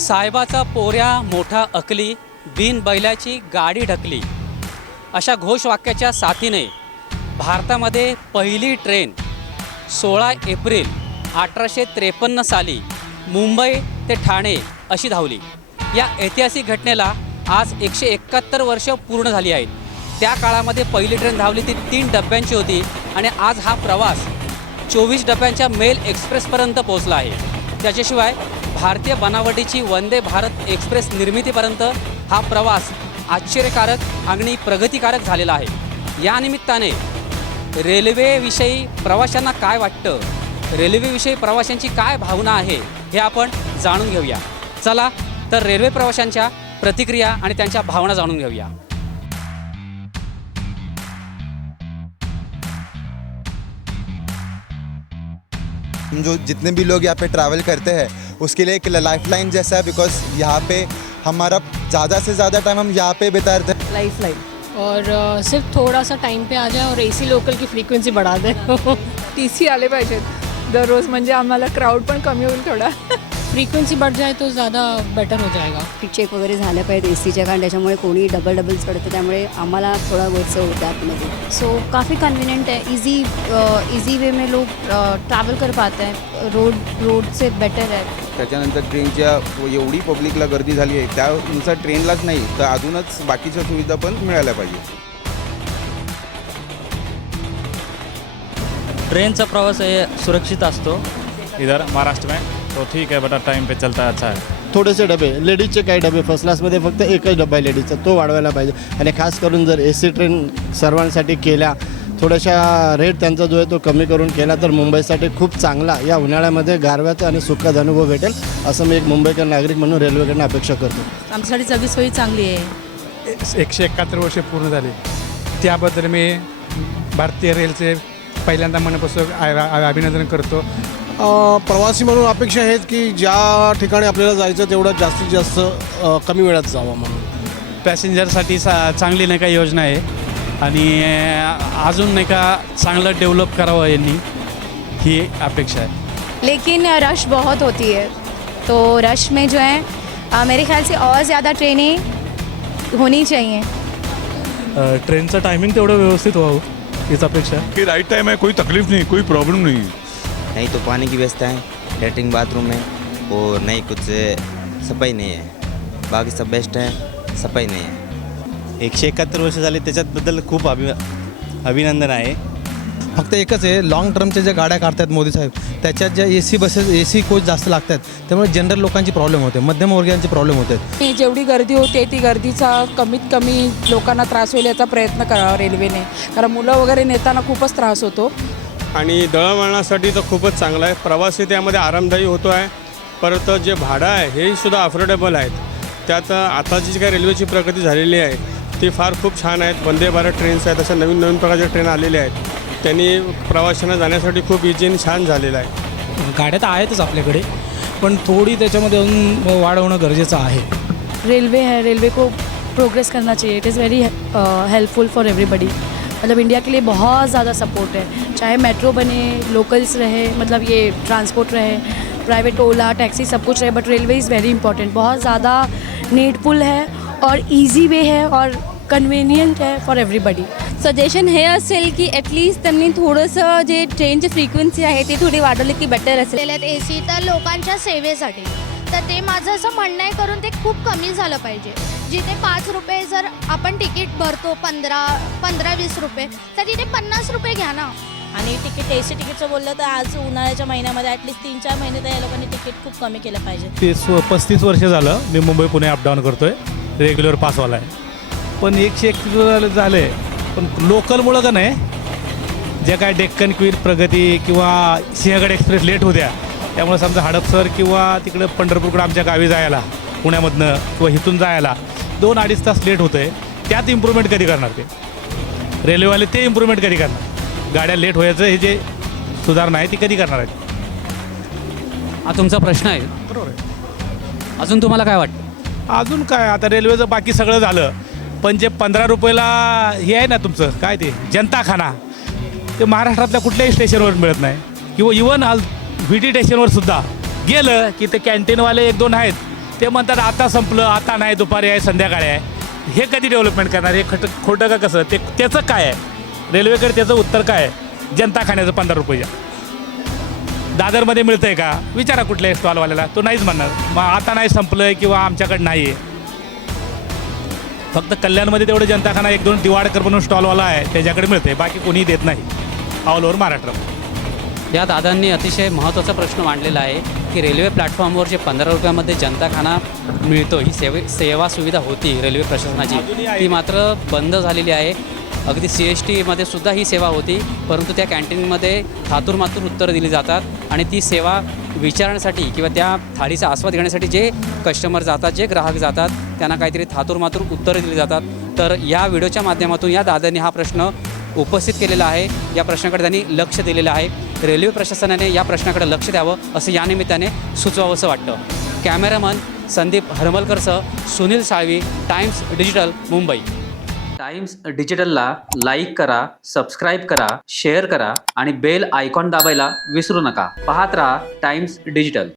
साहेबाचा पोऱ्या मोठा अकली, बिन बैलाची गाडी ढकली, अशा घोषवाक्याच्या साथीने भारतामध्ये पहिली ट्रेन 16 एप्रिल 1853 साली मुंबई ते ठाणे अशी धावली. या ऐतिहासिक घटनेला आज 171 वर्ष पूर्ण झाली आहेत. त्या काळामध्ये पहिली ट्रेन धावली ती 3 डब्यांची होती आणि आज हा प्रवास 24 डब्यांच्या मेल एक्सप्रेसपर्यंत पोहोचला आहे. त्याच्याशिवाय भारतीय बनावटीची वंदे भारत एक्सप्रेस निर्मितीपर्यंत हा प्रवास आश्चर्यकारक आणि प्रगतिकारक झालेला आहे. या निमित्ताने रेल्वेविषयी प्रवाशांना काय वाटतं, रेल्वेविषयी प्रवाशांची काय भावना आहे हे आपण जाणून घेऊया. चला तर रेल्वे प्रवाशांच्या प्रतिक्रिया आणि त्यांच्या भावना जाणून घेऊया. जो जितने भी लोग यहाँ पे ट्रैवल करते हैं उसके लिए एक लाइफलाइन जैसा है, बिकॉज यहाँ पे हमारा ज़्यादा से ज़्यादा टाइम हम यहाँ पे बिताते हैं. लाइफलाइन और सिर्फ थोड़ा सा टाइम पे आ जाए और एसी लोकल की फ्रीक्वेंसी बढ़ा दे. TC आले पाहिजेत दररोज, म्हणजे आम्हाला क्राऊड पण कमी होईल थोडा. फ्रीक्वेंसी बढ़ जाए तो ज़्यादा बेटर हो जाएगा. चेक वगैरे झाल्या पाहिजे एसीच्या, कारण त्याच्यामुळे कोणी डबल चढतं, त्यामुळे आम्हाला थोडा गोष्ट होतं आतमध्ये. सो काफ़ी कन्वीनियंट है, इजी वे में लोग ट्रैवल कर पाते हैं. रोड से बेटर है. त्याच्यानंतर ट्रेनच्या एवढी पब्लिकला गर्दी झाली आहे, त्यानुसार ट्रेनलाच नाही तर अजूनच बाकीच्या सुविधा पण मिळाल्या पाहिजे. ट्रेनचा प्रवास हे सुरक्षित असतो. इधर महाराष्ट्र में तो ठीक है, बट टाइम पे चलता है, अच्छा है. थोडेसे डबे लेडीजचे काही डबे फर्स्ट क्लासमध्ये फक्त एकच डबा आहे लेडीजचा, तो वाढवायला पाहिजे. आणि खास करून जर AC ट्रेन सर्वांसाठी केल्या, थोड्याशा रेट त्यांचा जो आहे तो कमी करून केला तर मुंबईसाठी खूप चांगला या उन्हाळ्यामध्ये गारव्याचा आणि सुखाचा अनुभव भेटेल, असं मी एक मुंबईकर नागरिक म्हणून रेल्वेकडनं अपेक्षा करतो. आमच्यासाठी सगळी सोयी चांगली आहे. 171 वर्ष पूर्ण झाली, त्याबद्दल मी भारतीय रेलचे पहिल्यांदा मनापासून अभिनंदन करतो. प्रवासी म्हणून अपेक्षा आहेत की ज्या ठिकाणी आपल्याला जायचं तेवढं जास्तीत जास्त कमी वेळात जावं म्हणून. पॅसेंजरसाठी चांगली नाही का योजना आहे आणि अजून नाही का चांगलं डेव्हलप करावं यांनी, ही अपेक्षा आहे. लेकिन रश बहुत होती है, तो रश में जो है मेरे ख्याल से और ज़्यादा ट्रेनें होनी चाहिए. ट्रेनचं टायमिंग तेवढं व्यवस्थित व्हावं हीच अपेक्षा आहे. कि राइट टाइम है, कोई तकलीफ नहीं, कोई प्रॉब्लम नहीं. नहीं तो पानी की व्यवस्था है, लेटरिन बाथरूम है, और नहीं कुछ सफाई नहीं है. बाकी सब बेस्ट है, सफाई नहीं है. 171 वर्ष झाले, त्याच्याबद्दल खूप अभिनंदन आहे. फक्त एकच आहे, लॉंग टर्मच्या ज्या गाड्या काढतात मोदी साहेब, त्याच्यात ज्या AC बसेस AC कोच जास्त लागतात, त्यामुळे जनरल लोकांची प्रॉब्लेम होते, मध्यमवर्गीयांचे प्रॉब्लेम होतात. जेवढी गर्दी होते ती गर्दीचा कमीत कमी लोकांना त्रास होईल याचा प्रयत्न करावा रेल्वेने, कारण मुलं वगैरे नेताना खूपच त्रास होतो. आणि दळणवळणासाठी तर खूपच चांगलं आहे. प्रवासी त्यामध्ये आरामदायी होतो आहे. परत जे भाडं आहे हेही सुद्धा अफोर्डेबल आहेत. त्यात आताची जी काही रेल्वेची प्रगती झालेली आहे ती फार खूप छान आहेत. वंदे भारत ट्रेन्स आहेत, अशा नवीन नवीन प्रकारच्या ट्रेन आलेल्या आहेत. त्यांनी प्रवाशांना जाण्यासाठी खूप इझी आणि छान झालेलं आहे. गाड्या तर आहेतच आपल्याकडे, पण थोडी त्याच्यामध्ये अजून वाढ होणं गरजेचं आहे. रेलवे है, रेलवे को प्रोग्रेस करना चाहिए. It is very helpful for everybody. मतलब इंडिया के लिए बहुत ज़्यादा सपोर्ट है. चाहे मेट्रो बने, लोकल्स रहे, मतलब ये ट्रांसपोर्ट रहे, प्राइवेट ओला टैक्सी सब कुछ रहे, but railway is very important. बहुत ज़्यादा नीडफुल है और इजी वे है और कन्व्हिनियंट है फॉर एव्हरीबडी. सजेशन हे असेल की ॲटलिस्ट त्यांनी थोडंसं जे ट्रेनची फ्रिक्वेन्सी आहे ती थोडी वाढवली की बेटर असेल. AC तर लोकांच्या सेवेसाठी, तर ते माझं असं म्हणणं आहे करून ते खूप कमी झालं पाहिजे. जिथे 5 रुपये जर आपण तिकीट भरतो 15-20 रुपये, तर तिथे 50 रुपये घ्या ना. आणि तिकीट AC तिकीटचं बोललं तर आज उन्हाळ्याच्या महिन्यामध्ये ॲटलिस्ट 3-4 महिने तर या लोकांनी तिकीट खूप कमी केलं पाहिजे. 35 वर्ष झालं मी मुंबई पुणे अपडाऊन करतोय, रेग्युलर पासवाला आहे. पण 161 झाले, पण लोकलमुळं का नाही, ज्या काय डेक्कन क्वीन, प्रगती किंवा सिंहगड एक्सप्रेस लेट होत्या, त्यामुळे समजा हडपसर किंवा तिकडं पंढरपूरकडं आमच्या गावी जायला पुण्यामधनं किंवा इथून जायला 2-2.5 तास लेट होतं आहे. त्यात इम्प्रूव्हमेंट कधी करणार ते रेल्वेवाले? ते इम्प्रूव्हमेंट कधी करणार? गाड्या लेट व्हायचं हे जे सुधारणा आहे ती कधी करणार आहेत? हा तुमचा प्रश्न आहे, बरोबर आहे. अजून तुम्हाला काय वाटतं? अजून काय, आता रेल्वेचं बाकी सगळं झालं, पण जे 15 रुपयाला हे आहे ना तुमचं काय ते जनता खाना, ते महाराष्ट्रातल्या कुठल्याही स्टेशनवर मिळत नाही. किंवा इवन VT स्टेशनवर सुद्धा गेलं की ते कॅन्टीनवाले 1-2 आहेत, ते म्हणतात आता संपलं, आता नाही, दुपारी आहे, संध्याकाळी आहे. हे कधी डेव्हलपमेंट करणार? हे खोटं का कसं? त्याचं काय आहे? रेल्वेकडे त्याचं उत्तर काय आहे? जनता खाण्याचं 15 रुपये दादरमध्ये मिळतं आहे का? विचारा कुठल्या स्टॉलवाल्याला, तो नाहीच म्हणणार. मग आता नाही, संपलं आहे किंवा आमच्याकडे नाही आहे. फक्त कल्याणमध्ये तेवढं जनता खाना 1-2 दिवाडकर म्हणून स्टॉलवाला आहे, त्याच्याकडे मिळते, बाकी कोणी देत नाही ऑल ओव्हर महाराष्ट्र. या दादांनी अतिशय महत्त्वाचा प्रश्न मांडलेला आहे की रेल्वे प्लॅटफॉर्मवर जे 15 रुपयामध्ये जनता खाना मिळतो, ही सेवा सुविधा होती रेल्वे प्रशासनाची, ती मात्र बंद झालेली आहे. अगदी CSTमध्ये सुद्धा ही सेवा होती, परंतु त्या कॅन्टीनमध्ये थातूरमातूर उत्तरं दिली जातात आणि ती सेवा विचारण्यासाठी किंवा त्या थाळीचा आस्वाद घेण्यासाठी जे कस्टमर जातात, जे ग्राहक जातात, त्यांना काहीतरी थातूरमातूर उत्तरं दिली जातात. तर या व्हिडिओच्या माध्यमातून या दादांनी हा प्रश्न उपस्थित केलेला आहे, या प्रश्नाकडे त्यांनी लक्ष दिलेलं आहे. रेल्वे प्रशासनाने या प्रश्नाकडे लक्ष द्यावं असं या निमित्ताने सुचवावंसं वाटतं. कॅमेरामन संदीप हरमलकरसह Sunil Salvi, Times Digital, Mumbai. Times डिजिटलला लाईक करा, सबस्क्राईब करा, शेअर करा आणि बेल आयकॉन दाबायला विसरू नका. पाहत राहा टाइम्स डिजिटल.